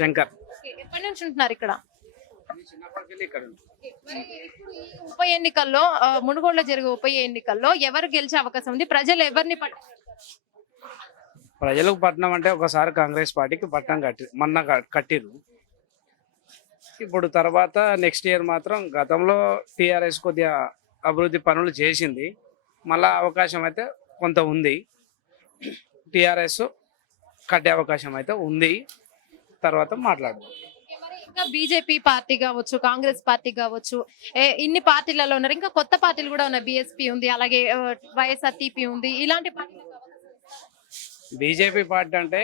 శంకర్. ఎప్పటి నుంచి ఉంటున్నారు ఇక్కడ? చిన్నప్పటికెళ్ళి ఇక్కడ ఉంది. మరి ఇప్పుడు ఈ ఉప ఎన్నికల్లో మునుగోడులో జరిగే ఉప ఎన్నికల్లో ఎవరు గెలిచే అవకాశం ఉంది? ప్రజలు ఎవరిని ప్రజలకు పట్టణం అంటే ఒకసారి కాంగ్రెస్ పార్టీకి పట్టణం మొన్న కట్టిరు. ఇప్పుడు తర్వాత నెక్స్ట్ ఇయర్ మాత్రం గతంలో టీఆర్ఎస్ కొద్దిగా అభివృద్ధి పనులు చేసింది, మళ్ళా అవకాశం అయితే కొంత ఉంది. టీఆర్ఎస్ కట్టే అవకాశం అయితే ఉంది, తర్వాత మాట్లాడదాం. ఇంకా బీజేపీ పార్టీ కావచ్చు, కాంగ్రెస్ పార్టీ కావచ్చు, ఇన్ని పార్టీలలో ఉన్నారు. ఇంకా కొత్త పార్టీలు కూడా ఉన్నాయి. బీఎస్పీ ఉంది, అలాగే వైఎస్ఆర్టీపీ ఉంది. ఇలాంటి పార్టీలు బీజేపీ పార్టీ అంటే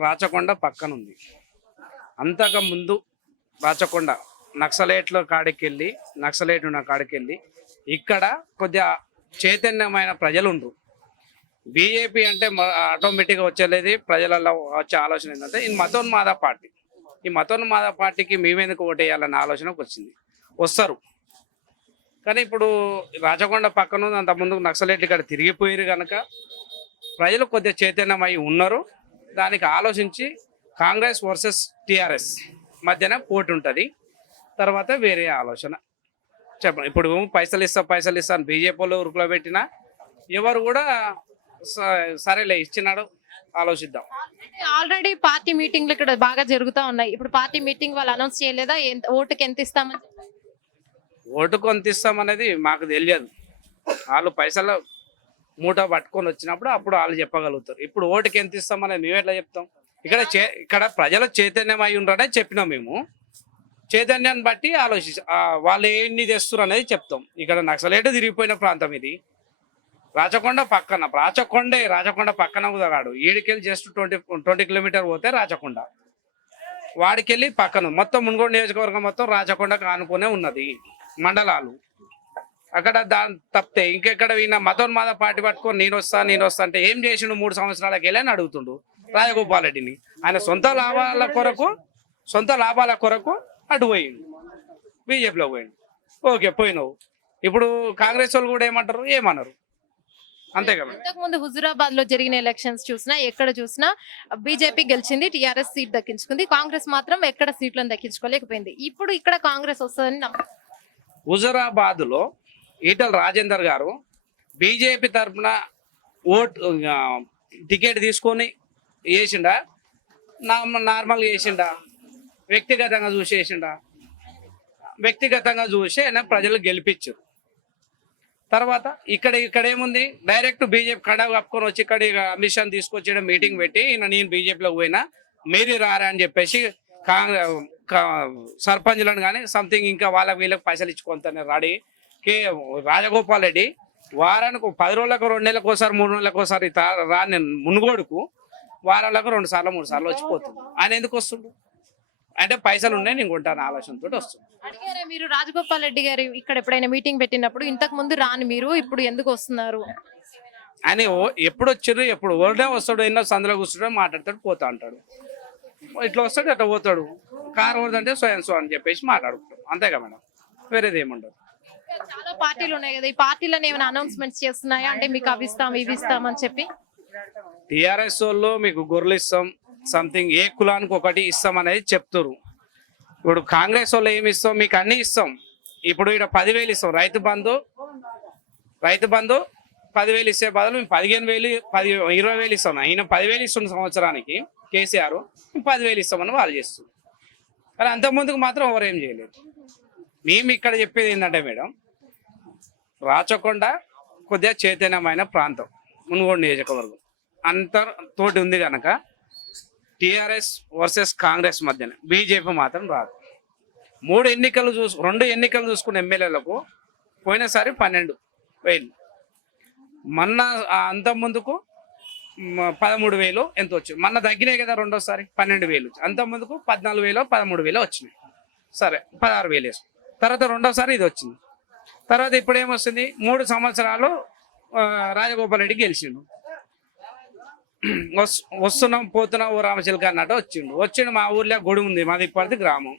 రాచకొండ పక్కన ఉంది. అంతకు ముందు రాచకొండ నక్సలైట్ల కాడికెళ్ళి నక్సలైట్ ఉన్న కాడికెళ్ళి ఇక్కడ కొద్దిగా చైతన్యమైన ప్రజలు ఉండరు. బీజేపీ అంటే ఆటోమేటిక్గా వచ్చేది ప్రజలలో వచ్చే ఆలోచన ఏంటంటే ఇది మతోన్మాద పార్టీ. ఈ మతోన్మాద పార్టీకి మేమెందుకు ఓటేయాలన్న ఆలోచనకు వస్తారు. కానీ ఇప్పుడు రాచకొండ పక్కన అంత ముందు నక్సలైట్ ఇక్కడ తిరిగిపోయారు కనుక ప్రజలు కొద్దిగా చైతన్యమై ఉన్నారు. దానికి ఆలోచించి కాంగ్రెస్ వర్సెస్ టీఆర్ఎస్ మధ్యన పోటీ ఉంటుంది. తర్వాత వేరే ఆలోచన చెప్పండి. ఇప్పుడు పైసలు ఇస్తా అని బీజేపీలో ఉరుకులో పెట్టినా ఎవరు కూడా సరేలే ఇచ్చినాడు ఆలోచిద్దాం. ఆల్రెడీ పార్టీ మీటింగ్లు ఇక్కడ బాగా జరుగుతూ ఉన్నాయి. ఇప్పుడు పార్టీ మీటింగ్ వాళ్ళు అనౌన్స్ చేయలేదా ఓటుకి ఎంత ఇస్తామని? ఓటుకు ఎంత ఇస్తామనేది మాకు తెలియదు. వాళ్ళు పైసలు మూట పట్టుకొని వచ్చినప్పుడు అప్పుడు వాళ్ళు చెప్పగలుగుతారు. ఇప్పుడు ఓటుకి ఎంత ఇస్తామనేది మేము ఎట్లా చెప్తాం? ఇక్కడ ప్రజలు చైతన్యం అయి ఉండరనే చెప్పినాం. మేము చైతన్యాన్ని బట్టి వాళ్ళు ఎన్ని తెస్తున్నారు అనేది చెప్తాం. ఇక్కడ నక్సలైట్ తిరిగిపోయిన ప్రాంతం ఇది. రాచకొండ పక్కన కుదరాడు. ఈడికెళ్ళి జస్ట్ 20 కిలోమీటర్ పోతే రాచకొండ, వాడికెళ్ళి పక్కన మొత్తం మునుగోడు నియోజకవర్గం మొత్తం రాచకొండకు ఆనుకునే ఉన్నది మండలాలు. అక్కడ దాని తప్పితే ఇంకెక్కడ ఈయన మతోన్మాద పార్టీ పట్టుకొని నేను వస్తా అంటే ఏం చేసిండు 3 సంవత్సరాలకి వెళ్ళి అని అడుగుతుండు రాజగోపాల్ రెడ్డిని. ఆయన సొంత లాభాల కొరకు అటు పోయిండు, బీజేపీలో పోయిండు. ఓకే పోయినావు. ఇప్పుడు కాంగ్రెస్ వాళ్ళు కూడా ఏమన్నారు అంతే కదా. ఇంతకుముందు హుజురాబాద్ లో జరిగిన ఎలక్షన్స్ చూసినా ఎక్కడ చూసినా బీజేపీ గెలిచింది, టీఆర్ఎస్ సీట్ దక్కించుకుంది. కాంగ్రెస్ మాత్రం ఎక్కడ సీట్లను దక్కించుకోలేకపోయింది. ఇప్పుడు ఇక్కడ కాంగ్రెస్ వస్తుందని హుజురాబాద్ లో ఈటల రాజేందర్ గారు బీజేపీ తరఫున టికెట్ తీసుకొని వేసిండా, నార్మల్గా వేసిండా, వ్యక్తిగతంగా చూసి వేసిండా? వ్యక్తిగతంగా చూసి ఆయన ప్రజలు గెలిపించారు. తర్వాత ఇక్కడ ఏముంది, డైరెక్ట్ బీజేపీ కడ కప్పుకొని వచ్చి ఇక్కడ అమిత్ షాని తీసుకొచ్చి మీటింగ్ పెట్టి నేను బీజేపీలోకి పోయినా మీరు రారా అని చెప్పేసి సర్పంచ్లను కానీ సంథింగ్ ఇంకా వీళ్ళకి పైసలు ఇచ్చుకుంటానే రాడి రాజగోపాల్ రెడ్డి వారానికి 10 రోజులకు 2 నెలలకు ఒకసారి 3 నెలలకు ఒకసారి రాని మునుగోడుకు వారాలకు 2 సార్లు 3 సార్లు వచ్చిపోతుంది. ఆయన ఎందుకు వస్తుండు అంటే పైసలు ఉన్నాయి నేను కొంటాను ఆలోచనతో వస్తుంది. అడిగారా మీరు రాజగోపాల్ రెడ్డి గారు ఇక్కడ ఎప్పుడైనా మీటింగ్ పెట్టినప్పుడు ఇంతకు ముందు రాని మీరు ఇప్పుడు ఎందుకు వస్తున్నారు అని? ఎప్పుడు వచ్చారు, ఎప్పుడు ఓడే వస్తాడు, ఎన్నో సందులో కూర్చుంటాడు, మాట్లాడతాడు, పోతా అంటాడు. ఇట్లా వస్తాడు అట్లా పోతాడు. కారు ఓడదంటే సో అని చెప్పేసి మాట్లాడుకుంటాడు. అంతేగా మేడం, వేరేది ఏముండదు. చాలా పార్టీలు ఉన్నాయి కదా, ఈ పార్టీలను ఏమైనా అనౌన్స్మెంట్స్ చేస్తున్నాయా అంటే మీకు అవి ఇస్తాం ఇవి ఇస్తాం అని చెప్పి? టీఆర్ఎస్ వాళ్ళు మీకు గొర్రెలు ఇస్తాం, సంథింగ్ ఏ కులానికి ఒకటి ఇస్తాం అనేది చెప్తారు. ఇప్పుడు కాంగ్రెస్ వాళ్ళు ఏమి ఇస్తాం, మీకు అన్ని ఇస్తాం. ఇప్పుడు ఇక్కడ 10,000 ఇస్తాం. రైతు బంధు 10,000 ఇచ్చే బదులు మేము 15,000 20,000 ఇస్తాం. ఈయన 10,000 ఇస్తున్న సంవత్సరానికి కేసీఆర్ 10,000 ఇస్తామని వాళ్ళు చేస్తున్నారు. కానీ అంతకుముందుకు మాత్రం ఎవరేం చేయలేదు. మేము ఇక్కడ చెప్పేది ఏంటంటే మేడం, రాచకొండ కొద్దిగా చైతన్యమైన ప్రాంతం, మునుగోడు నియోజకవర్గం తోటి ఉంది కనుక టీఆర్ఎస్ వర్సెస్ కాంగ్రెస్ మధ్యన బీజేపీ మాత్రం రాదు. 2 ఎన్నికలు చూసుకున్న ఎమ్మెల్యేలకు పోయినసారి 12,000, మొన్న అంత ముందుకు 13,000 ఎంత వచ్చింది. మొన్న తగ్గినాయి కదా, రెండోసారి 12,000, అంత ముందుకు 14,000 13,000 వచ్చినాయి. సరే 16,000 వేసు. తర్వాత రెండోసారి ఇది వచ్చింది. తర్వాత ఇప్పుడు ఏమొస్తుంది, 3 సంవత్సరాలు రాజగోపాల్ రెడ్డి గెలిచిండు. వస్తున్నాం పోతున్నాం ఓ రామచిలక అన్నట్టు వచ్చిండు. మా ఊర్లో గుడి ఉంది, మాది ఇప్పటిది గ్రామం.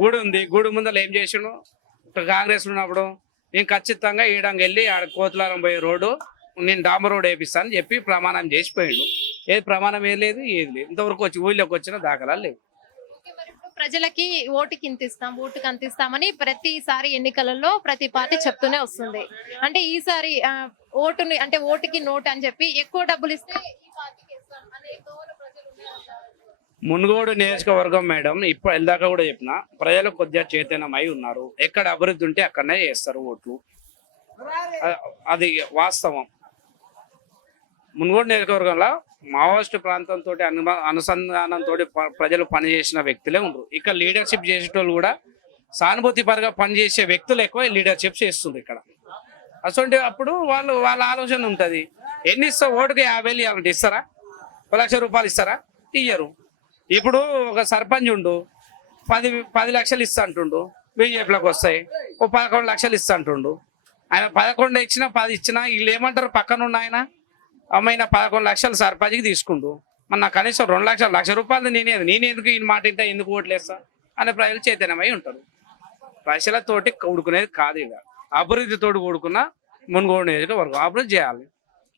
గుడి ఉంది, గుడి ముందర ఏం చేసిండు, కాంగ్రెస్ ఉన్నప్పుడు నేను ఖచ్చితంగా ఈడంగా వెళ్ళి ఆడ కోతులారం పోయే రోడ్డు నేను డాంబర్ రోడ్ వేపిస్తానని చెప్పి ప్రమాణం చేసిపోయిండు. ఏది ప్రమాణం ఏది లేదు, ఇంతవరకు వచ్చి ఊళ్ళోకి వచ్చిన దాఖలాలు లేవు. ప్రజలకి ఓటుకి ఇంత ఇస్తాం, ఓటుకి అంత ఇస్తామని ప్రతిసారి ఎన్నికలలో ప్రతి పార్టీ చెప్తూనే వస్తుంది. అంటే ఈసారి ఓటుని అంటే ఓటుకి నోటు అని చెప్పి ఎక్కువ డబ్బులు ఇస్తే ఈ పార్టీకి ఇస్తాం అనే ధోరణి ప్రజలు ఉన్నారు. మునుగోడు నియోజకవర్గం మేడం, ఇప్పుడు ఇందాక కూడా చెప్పిన ప్రజలు కొద్దిగా చైతన్యమై ఉన్నారు. ఎక్కడ అభివృద్ధి ఉంటే అక్కడనే చేస్తారు ఓట్లు. అది వాస్తవం. మునుగోడు నియోజకవర్గంలో మావోయిస్టు ప్రాంతంతో అనుసంధానంతో ప్రజలు పనిచేసిన వ్యక్తులే ఉండరు. ఇక్కడ లీడర్షిప్ చేసేటోళ్ళు కూడా సానుభూతి పరంగా పనిచేసే వ్యక్తులు ఎక్కువ లీడర్షిప్ చేస్తుంది ఇక్కడ. అసలు అప్పుడు వాళ్ళ ఆలోచన ఉంటుంది. ఎన్ని ఇస్తావు ఓటుకి 50,000 ఇవ్వాలంటే ఇస్తారా? 1,00,000 రూపాయలు ఇస్తారా? ఇయ్యరు. ఇప్పుడు ఒక సర్పంచ్ ఉండు 10 లక్షలు ఇస్తా అంటుండు, బీజేపీలోకి వస్తాయి. ఓ 11 లక్షలు ఇస్తా అంటుండు. ఆయన 11 ఇచ్చినా 10 ఇచ్చినా వీళ్ళు ఏమంటారు? పక్కన ఉన్న ఆయన అమ్మాయిన 11 లక్షలు సర్పంచ్కి తీసుకుండు, మన నాకు కనీసం 2 లక్షలు 1,00,000 రూపాయలు నేను ఎందుకు ఈ మాట ఇంత ఎందుకు ఓట్లేస్తా అనే ప్రజలు చైతన్యమై ఉంటారు. ప్రజలతోటి కూడుకునేది కాదు, ఇక అభివృద్ధితోటి కూడుకున్న మునుగోడు నియోజకవర్గం అభివృద్ధి చేయాలి.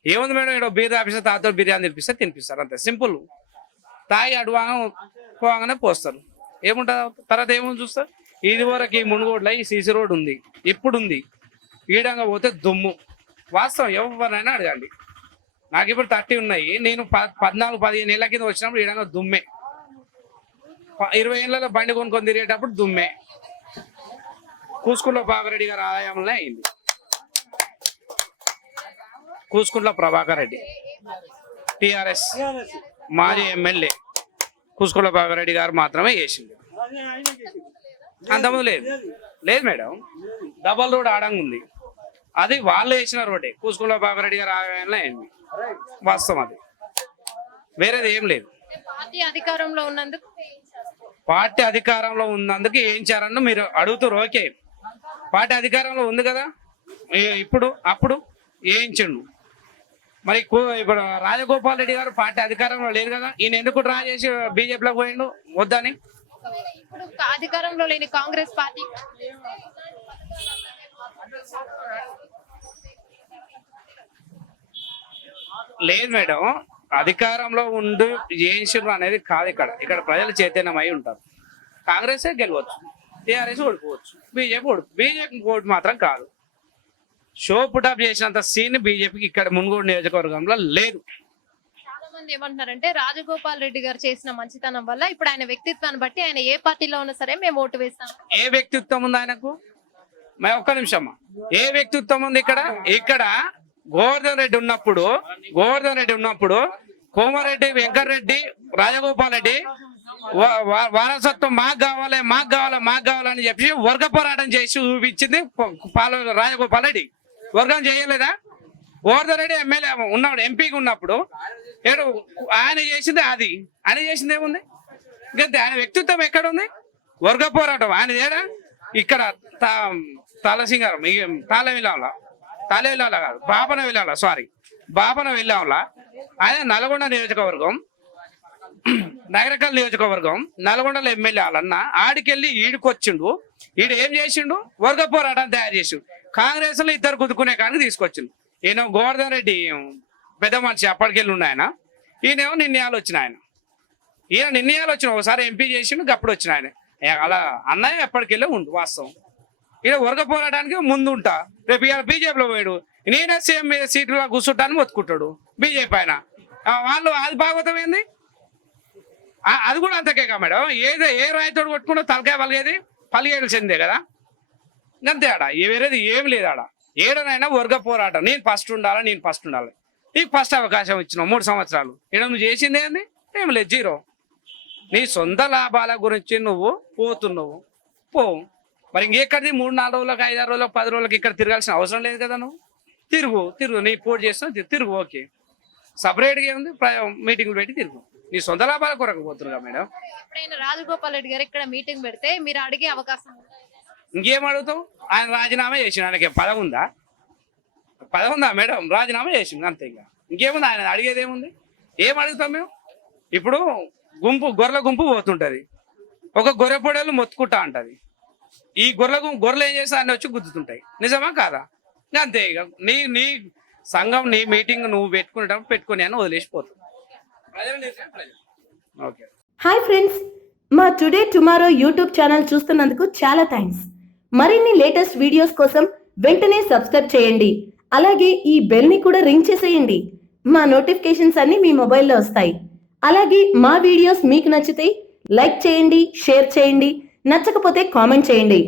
ఏముంది మేడం, ఇక్కడ బీర్ ఆఫీసర్ తాతో బిర్యానీ తినిపిస్తారు అంతే సింపుల్. తాగి అడువాగా పోగానే పోస్తారు. ఏముంటుంది తర్వాత ఏముంది చూస్తారు. ఇది వరకు ఈ మునుగోడులో ఈ సీసీ రోడ్ ఉంది, ఇప్పుడు ఉంది. ఈడంగా పోతే దుమ్ము. వాస్తవం, ఎవరినైనా అడగండి. నాకు ఇప్పుడు 30 ఉన్నాయి. నేను 14-15 ఏళ్ళ కింద వచ్చినప్పుడు ఈడంగా దుమ్మే. 20 ఏళ్ళలో బండి కొనుక్కొని తిరిగేటప్పుడు దుమ్మే. కూసుకుంట్ల బాగారెడ్డి గారి ఆదాయంలో అయింది. కూసుకుంట్ల ప్రభాకర్ రెడ్డి టిఆర్ఎస్ మాజీ ఎమ్మెల్యే కూసుకుంట్ల బాగారెడ్డి గారు మాత్రమే చేసింది. అంతకుముందు లేదు మేడం. డబల్ రోడ్ ఆడంగా ఉంది, అది వాళ్ళు వేసిన రోడ్డే. కూసుకుంట్ల బాగారెడ్డి గారు ఆదాయంలో అయింది. వాస్తవం, అది వేరేది ఏం లేదు. పార్టీ అధికారంలో ఉన్నందుకు వేయించారని మీరు అడుగుతారు. ఓకే, పార్టీ అధికారంలో ఉంది కదా, అప్పుడు వేయించండు. మరి ఇప్పుడు రాజగోపాల్ రెడ్డి గారు పార్టీ అధికారంలో లేదు కదా, ఈయన ఎందుకు డ్రా చేసి బీజేపీలోకి పోయిండు వద్దని? ఇప్పుడు అధికారంలో లేని కాంగ్రెస్ పార్టీ లేదు మేడం, అధికారంలో ఉండి చేయించడం అనేది కాదు. ఇక్కడ ప్రజలు చైతన్యమై ఉంటారు. కాంగ్రెసే గెలవచ్చు, టీఆర్ఎస్ ఓడిపోవచ్చు, బీజేపీ ఓటు మాత్రం కాదు. షో పుటప్ చేసినంత సీన్ బీజేపీకి ఇక్కడ మునుగోడు నియోజకవర్గంలో లేదు. చాలా మంది ఏమంటున్నారంటే రాజగోపాల్ రెడ్డి గారు చేసిన మంచితనం వల్ల ఇప్పుడు ఆయన వ్యక్తిత్వాన్ని బట్టి ఆయన ఏ పార్టీలో ఉన్నా సరే మేము ఓటు వేస్తాం. ఏ వ్యక్తిత్వం ఉంది ఆయనకు? ఒక్క నిమిషమ్మా, ఏ వ్యక్తిత్వం ఉంది ఇక్కడ గోవర్ధన్ రెడ్డి ఉన్నప్పుడు కోమారెడ్డి, వెంకటరెడ్డి, రాజగోపాల్ రెడ్డి వారసత్వం మాకు కావాలని చెప్పి వర్గ పోరాటం చేసి చూపించింది రాజగోపాల్ రెడ్డి. వర్గం చేయలేదా? గోవర్ధన్ రెడ్డి ఎమ్మెల్యే ఉన్నాడు, ఎంపీగా ఉన్నప్పుడు ఆయన చేసింది అది. ఆయన చేసింది ఏముంది? ఇంకంతే. ఆయన వ్యక్తిత్వం ఎక్కడ ఉంది? వర్గ పోరాటం ఆయన ఏడా? ఇక్కడ తాళసింగారం తాళవిలాల కాదు, బాపన విల్లాంలా ఆయన నల్గొండ నియోజకవర్గం, నగరకల్ నియోజకవర్గం, నల్గొండలో ఎమ్మెల్యే వాళ్ళన్న ఆడికెళ్ళి ఈడికొచ్చిండు. ఈడు ఏం చేసిండు? వర్గ పోరాటం తయారు చేసిండు. కాంగ్రెస్ లో ఇద్దరు కుదుకునే కానీ తీసుకొచ్చిండు. ఈయన గోవర్ధన్ రెడ్డి పెద్ద మనిషి, అప్పటికెళ్ళి ఉన్న ఆయన. ఈయనేమో నిర్ణయాలు వచ్చిన ఆయన. ఒకసారి ఎంపీ చేసిండు, అప్పుడు వచ్చిన ఆయన. అలా అన్నయ్య ఎప్పటికెళ్ళి ఉండు. వాస్తవం, ఈయన వర్గ పోరాటానికి ముందు ఉంటా. రేపు ఇవాళ బీజేపీలో పోయాడు, నేనే సీఎం సీట్లో కూర్చుంటాను మొత్తుకుంటాడు బీజేపీ ఆయన. వాళ్ళు అది భాగవతం ఏంది? అది కూడా అంతకేగా మేడం. ఏ రాయితోడు కొట్టుకుంటూ తలకాయ పలిగేది పలిగేడు చెందే కదా, అంతే. వేరేది ఏమి లేదు. ఏడనైనా వర్గ పోరాటం. నేను ఫస్ట్ ఉండాలి. నీకు ఫస్ట్ అవకాశం ఇచ్చినావు 3 సంవత్సరాలు. నువ్వు చేసింది ఏంది? ఏమి లేదు, జీరో. నీ సొంత లాభాల గురించి నువ్వు పోతున్నావు, పోవు. మరి ఇంకెక్కడిది 3-4 రోజులకు, 5-6 రోజులకు, 10 రోజులకు ఇక్కడ తిరగాల్సిన అవసరం లేదు కదా. నువ్వు తిరుగు నీ పోటీ చేస్తావు, తిరుగు. ఓకే, సపరేట్గా ఏముంది? మీటింగ్లు పెట్టి తిరుగు. నీ సొంత లాభాల కొరకు పోతున్నా మేడం. ఎప్పుడైనా రాజగోపాల్ రెడ్డి గారు ఇక్కడ మీటింగ్ పెడితే మీరు అడిగే అవకాశం ఇంకేం అడుగుతావు? ఆయన రాజీనామా చేసిండు. ఆయనకి పదవి ఉందా మేడం? రాజీనామా చేసిండు అంతే. ఇంకేముంది? ఆయన అడిగేది ఏముంది? ఏం అడుగుతాం మేము? ఇప్పుడు గొర్రెల గుంపు పోతుంటది, ఒక గొర్రె పొడేలు మొత్తుకుంటా అంటది. ఈ గొర్రెలు ఏం చేస్తే అన్ని వచ్చి గుద్దుతుంటాయి. నిజమా కాదా? అంతే. ఇక నీ సంఘం, నీ మీటింగ్ నువ్వు పెట్టుకునేటప్పుడు పెట్టుకుని అని వదిలేసిపోతావు. హాయ్ ఫ్రెండ్స్, మా టుడే టుమారో యూట్యూబ్ ఛానల్ చూస్తున్నందుకు చాలా థ్యాంక్స్. మరిన్ని లేటెస్ట్ వీడియోస్ కోసం వెంటనే సబ్స్క్రైబ్ చేయండి. అలాగే ఈ బెల్ ని కూడా రింగ్ చేసేయండి. మా నోటిఫికేషన్స్ అన్ని మీ మొబైల్లో వస్తాయి. అలాగే మా వీడియోస్ మీకు నచ్చితే లైక్ చేయండి, షేర్ చేయండి, నచ్చకపోతే కామెంట్ చేయండి.